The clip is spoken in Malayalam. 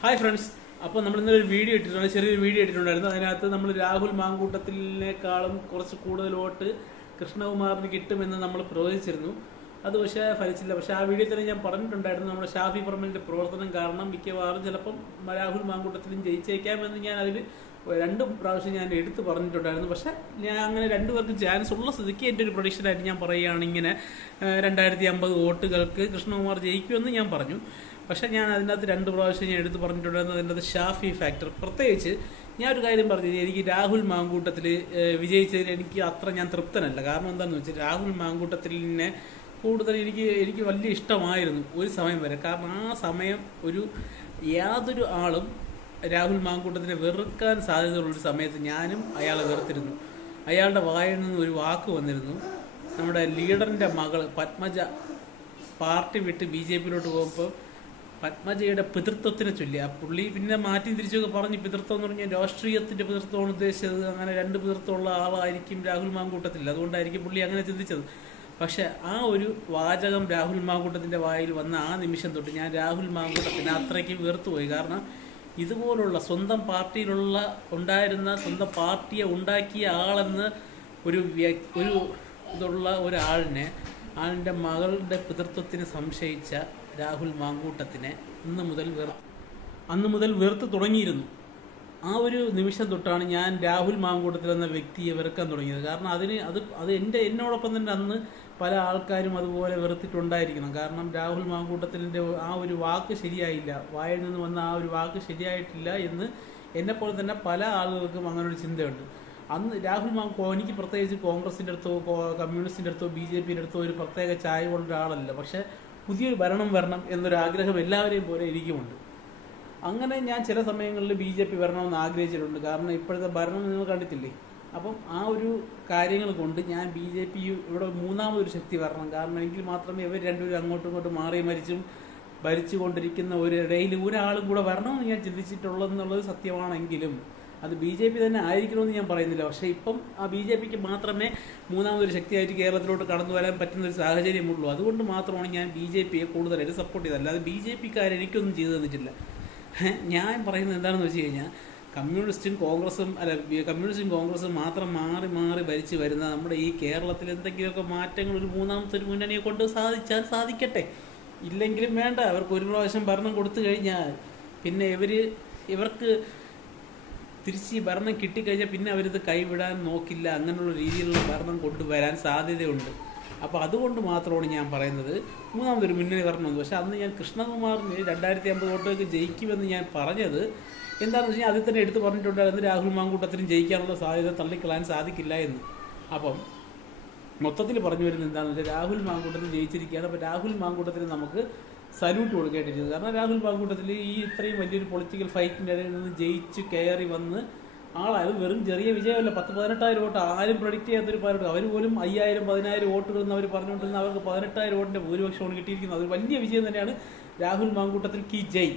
Hi friends. അപ്പോൾ നമ്മൾ ഇന്നലെ ഒരു വീഡിയോ ഇട്ടിട്ടുണ്ട്, ചെറിയൊരു വീഡിയോ ഇട്ടിട്ടുണ്ടായിരുന്നു. അതിനകത്ത് നമ്മൾ രാഹുൽ മാങ്കൂട്ടത്തിനേക്കാളും കുറച്ച് കൂടുതൽ വോട്ട് കൃഷ്ണകുമാറിന് കിട്ടുമെന്ന് നമ്മൾ പ്രവചിച്ചിരുന്നു. അത് പക്ഷേ ഫലിച്ചില്ല. പക്ഷേ ആ വീഡിയോ തന്നെ ഞാൻ പറഞ്ഞിട്ടുണ്ടായിരുന്നു, നമ്മുടെ ഷാഫി പറമ്പിലിൻ്റെ പ്രവർത്തനം കാരണം മിക്കവാറും ചിലപ്പം രാഹുൽ മാങ്കൂട്ടത്തിലും ജയിച്ചേക്കാമെന്ന് ഞാൻ അതിൽ 2 പ്രാവശ്യം ഞാൻ എടുത്ത് പറഞ്ഞിട്ടുണ്ടായിരുന്നു. പക്ഷേ ഞാൻ അങ്ങനെ 2 പേർക്കും ചാൻസ് ഉള്ള സ്ഥിതിക്ക് എൻ്റെ ഒരു പ്രൊഡിക്ഷനായിട്ട് ഞാൻ പറയുകയാണ്, ഇങ്ങനെ 2050 വോട്ടുകൾക്ക് കൃഷ്ണകുമാർ ജയിക്കുമെന്ന് ഞാൻ പറഞ്ഞു. പക്ഷേ ഞാൻ അതിനകത്ത് 2 പ്രാവശ്യം ഞാൻ എടുത്ത് പറഞ്ഞിട്ടുണ്ടായിരുന്നു. അതിൻ്റെ ഷാഫി ഫാക്ടർ, പ്രത്യേകിച്ച് ഞാൻ ഒരു കാര്യം പറഞ്ഞു, എനിക്ക് രാഹുൽ മാങ്കൂട്ടത്തിൽ വിജയിച്ചതിൽ എനിക്ക് അത്ര ഞാൻ തൃപ്തനല്ല. കാരണം എന്താണെന്ന് വെച്ചാൽ രാഹുൽ മാങ്കൂട്ടത്തിലിനെ കൂടുതൽ എനിക്ക് വലിയ ഇഷ്ടമായിരുന്നു ഒരു സമയം വരെ. കാരണം ആ സമയം യാതൊരു ആളും രാഹുൽ മാങ്കൂട്ടത്തിനെ വെറുക്കാൻ സാധ്യതയുള്ളൊരു സമയത്ത് ഞാനും അയാളെ വെറുത്തിരുന്നു. അയാളുടെ വായിൽ നിന്ന് ഒരു വാക്ക് വന്നിരുന്നു, നമ്മുടെ ലീഡറിൻ്റെ മകൾ പത്മജ പാർട്ടി വിട്ട് BJPയിലോട്ട് പോകുമ്പോൾ പത്മജയുടെ പിതൃത്വത്തിനെ ചൊല്ലി ആ പുള്ളി പിന്നെ മാറ്റി തിരിച്ചൊക്കെ പറഞ്ഞ്, പിതൃത്വം എന്ന് പറഞ്ഞാൽ രാഷ്ട്രീയത്തിൻ്റെ പിതൃത്വമാണ് ഉദ്ദേശിച്ചത്. അങ്ങനെ 2 പിതൃത്വമുള്ള ആളായിരിക്കും രാഹുൽ മാങ്കൂട്ടത്തിൽ, അതുകൊണ്ടായിരിക്കും പുള്ളി അങ്ങനെ ചിന്തിച്ചത്. പക്ഷെ ആ ഒരു വാചകം രാഹുൽ മാങ്കൂട്ടത്തിൻ്റെ വായിൽ വന്ന ആ നിമിഷം തൊട്ട് ഞാൻ രാഹുൽ മാങ്കൂട്ടത്തിനെ അത്രയ്ക്ക് വെറുത്തുപോയി. കാരണം ഇതുപോലുള്ള സ്വന്തം പാർട്ടിയെ ഉണ്ടാക്കിയ ആളെന്ന് ഒരു ഇതുള്ള ഒരാളിനെ, ആളിൻ്റെ മകളുടെ പിതൃത്വത്തിന് സംശയിച്ച രാഹുൽ മാങ്കൂട്ടത്തിനെ അന്ന് മുതൽ വെറുത്ത് തുടങ്ങിയിരുന്നു. ആ ഒരു നിമിഷം തൊട്ടാണ് ഞാൻ രാഹുൽ മാങ്കൂട്ടത്തിൽ എന്ന വ്യക്തിയെ വെറുക്കാൻ തുടങ്ങിയത്. കാരണം അത് എന്നോടൊപ്പം തന്നെ അന്ന് പല ആൾക്കാരും അതുപോലെ വെറുത്തിട്ടുണ്ടായിരിക്കണം. കാരണം രാഹുൽ മാങ്കൂട്ടത്തിൻ്റെ ആ ഒരു വാക്ക് ശരിയായില്ല, വായിൽ നിന്ന് വന്ന ആ ഒരു വാക്ക് ശരിയായിട്ടില്ല എന്ന് എന്നെപ്പോലെ തന്നെ പല ആളുകൾക്കും അങ്ങനെ ഒരു ചിന്തയുണ്ട്. അന്ന് രാഹുൽ എനിക്ക് പ്രത്യേകിച്ച് കോൺഗ്രസിൻ്റെ അടുത്തോ കമ്മ്യൂണിസ്റ്റിൻ്റെ അടുത്തോ BJPയുടെ അടുത്തോ ഒരു പ്രത്യേക ചായ്വുള്ള ഒരാളല്ല. പക്ഷേ പുതിയൊരു ഭരണം വരണം എന്നൊരാഗ്രഹം എല്ലാവരെയും പോലെ എനിക്കുമുണ്ട്. അങ്ങനെ ഞാൻ ചില സമയങ്ങളിൽ BJP വരണമെന്ന് ആഗ്രഹിച്ചിട്ടുണ്ട്. കാരണം ഇപ്പോഴത്തെ ഭരണം നിങ്ങൾ കണ്ടിട്ടില്ലേ. അപ്പം ആ ഒരു കാര്യങ്ങൾ കൊണ്ട് ഞാൻ BJP ഇവിടെ 3ാമതൊരു ശക്തി വരണം. കാരണം എങ്കിൽ മാത്രമേ ഇവർ രണ്ടുപേരും അങ്ങോട്ടും ഇങ്ങോട്ടും മാറി ഭരിച്ചുകൊണ്ടിരിക്കുന്ന ഒരിടയിൽ ഒരാളും കൂടെ വരണമെന്ന് ഞാൻ ചിന്തിച്ചിട്ടുള്ളതെന്നുള്ളത് സത്യമാണെങ്കിലും അത് BJP തന്നെ ആയിരിക്കണമെന്ന് ഞാൻ പറയുന്നില്ല. പക്ഷേ ഇപ്പം ആ BJPക്ക് മാത്രമേ 3ാമതൊരു ശക്തിയായിട്ട് കേരളത്തിലോട്ട് കടന്നു വരാൻ പറ്റുന്ന ഒരു സാഹചര്യമുള്ളൂ. അതുകൊണ്ട് മാത്രമാണ് ഞാൻ BJPയെ കൂടുതലായിട്ട് സപ്പോർട്ട് ചെയ്തത്. അല്ലാതെ BJPക്കാർ എനിക്കൊന്നും ചെയ്തു തന്നിട്ടില്ല. ഞാൻ പറയുന്നത് എന്താണെന്ന് വെച്ച് കഴിഞ്ഞാൽ, കമ്മ്യൂണിസ്റ്റും കോൺഗ്രസും മാത്രം മാറി ഭരിച്ച് വരുന്ന നമ്മുടെ ഈ കേരളത്തിൽ എന്തെങ്കിലുമൊക്കെ മാറ്റങ്ങൾ ഒരു 3ാമത്തെ ഒരു മുന്നണിയെ കൊണ്ട് സാധിച്ചാൽ സാധിക്കട്ടെ. ഇല്ലെങ്കിലും വേണ്ട. അവർക്ക് ഒരു പ്രാവശ്യം ഭരണം കൊടുത്തു കഴിഞ്ഞാൽ പിന്നെ ഇവർക്ക് തിരിച്ച് ഭരണം കിട്ടിക്കഴിഞ്ഞാൽ പിന്നെ അവരിത് കൈവിടാൻ നോക്കില്ല. അങ്ങനെയുള്ള രീതിയിലുള്ള ഭരണം കൊണ്ടുവരാൻ സാധ്യതയുണ്ട്. അപ്പോൾ അതുകൊണ്ട് മാത്രമാണ് ഞാൻ പറയുന്നത് 3ാമതൊരു മുന്നണി വരണമെന്ന്. പക്ഷേ അന്ന് ഞാൻ കൃഷ്ണകുമാറിന് 2050 വോട്ടുകൾക്ക് ജയിക്കുമെന്ന് ഞാൻ പറഞ്ഞത് എന്താണെന്ന് വെച്ചാൽ അതിൽ തന്നെ എടുത്ത് പറഞ്ഞിട്ടുണ്ടായിരുന്നു, രാഹുൽ മാങ്കൂട്ടത്തിനും ജയിക്കാനുള്ള സാധ്യത തള്ളിക്കളയാൻ സാധിക്കില്ല എന്ന്. അപ്പം മൊത്തത്തിൽ പറഞ്ഞു വരുന്നത് എന്താണെന്ന് വെച്ചാൽ രാഹുൽ മാങ്കൂട്ടത്തിൽ ജയിച്ചിരിക്കുകയാണ്. അപ്പോൾ രാഹുൽ മാങ്കൂട്ടത്തിന് നമുക്ക് സല്യൂട്ട് കൊടുക്കേണ്ടിയിരിക്കുന്നത്. കാരണം രാഹുൽ മാങ്കൂട്ടത്തിൽ ഈ ഇത്രയും വലിയൊരു പൊളിറ്റിക്കൽ ഫൈറ്റിൻ്റെ ഇടയിൽ നിന്ന് ജയിച്ച് കയറി വന്ന് ആളായത് വെറും ചെറിയ വിജയമല്ല. 10-18,000 വോട്ട് ആരും പ്രൊഡിക്റ്റ് ചെയ്യാത്തൊരു പാർട്ടി. അവർ പോലും 5,000-10,000 വോട്ടുകൾ എന്ന് അവർ പറഞ്ഞുകൊണ്ടിരുന്ന അവർക്ക് 18,000 വോട്ടിൻ്റെ ഭൂരിപക്ഷമാണ് കിട്ടിയിരിക്കുന്നത്. അതൊരു വലിയ വിജയം തന്നെയാണ്. രാഹുൽ മാങ്കൂട്ടത്തിൽ കി ജയ്.